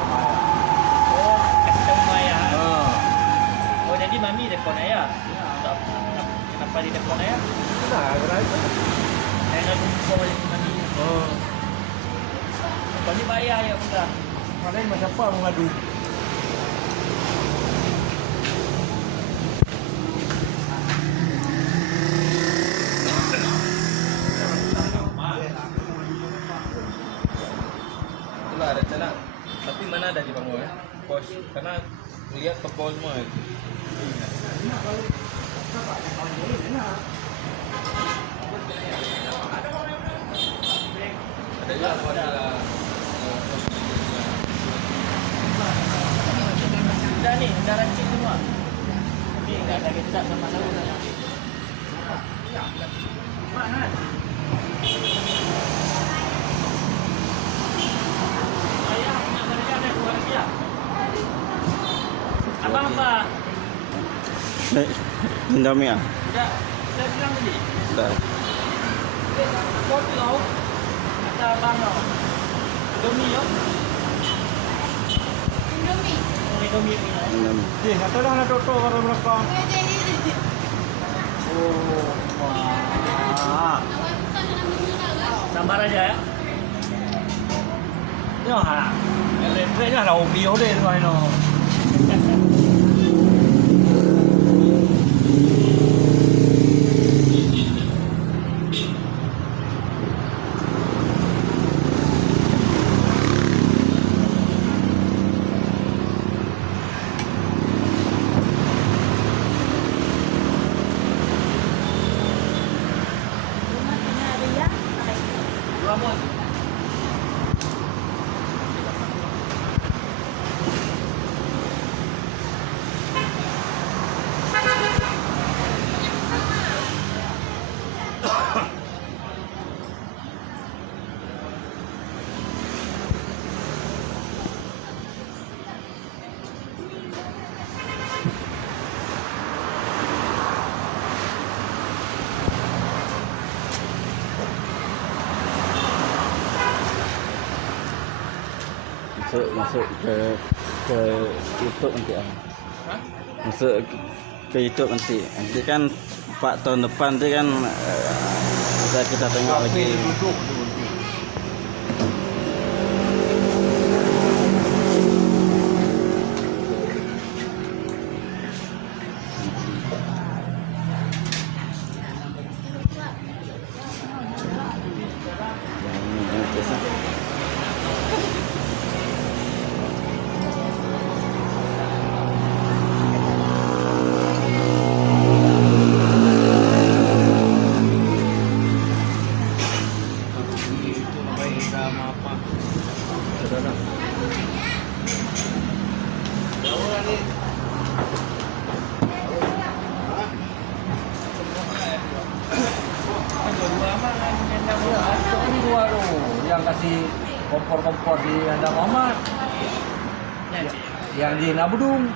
Maya. Oh, kasih tahu Maya. Ah, Oh, jadi mami telepon ayah. Kenapa dia telepon ayah? nah, kenapa? Saya nak jumpa balik mami. Oh, Kalau ni bayar ya sudah. makanya macam apa mengadu? Itulah rencana. Tapi mana ada di Bangor ya? Pos. Karena lihat toko semua itu. Ada juga ada Sudah ni, dah rancik semua. Ni dah ada kecap sama tahu dah. Mana? Ayah nak kerja ada dua kerja. Abang apa? Indomie ah? Sudah, saya bilang tadi. Dah. Kau tahu? Kata abang tau. Indomie yo. Indomie. Oh, Indomie punya. Indomie. Eh, kata dah nak toto kalau mereka. Oh, wah. Sabar aja ya. Ya, ha. Ini lah hobi dia tu no. Dua mon. Masuk ke YouTube nanti ah. Hah? Masuk ke YouTube nanti. Nanti kan 4 tahun depan nanti kan bisa kita tengok lagi. Duduk tu. Yang biasa. Itu namanya sama apa? Saudara. Kan dua mah kan nyenda Ya, itu kan dua tu yang kasih kompor-kompor di Anda Muhammad, yang di Nabudung.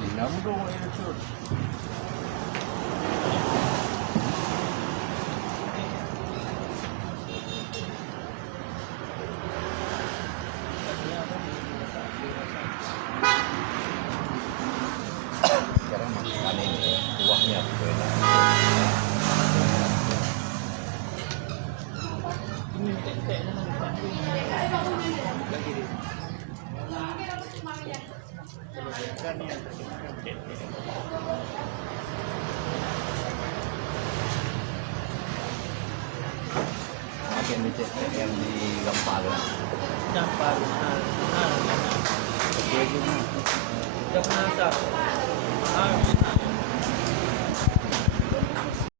Di Nabudung itu. sekarang masih ada ini kuahnya gitu ya. Makin micet yang di Gampal. Nampak. Dia pernah tak.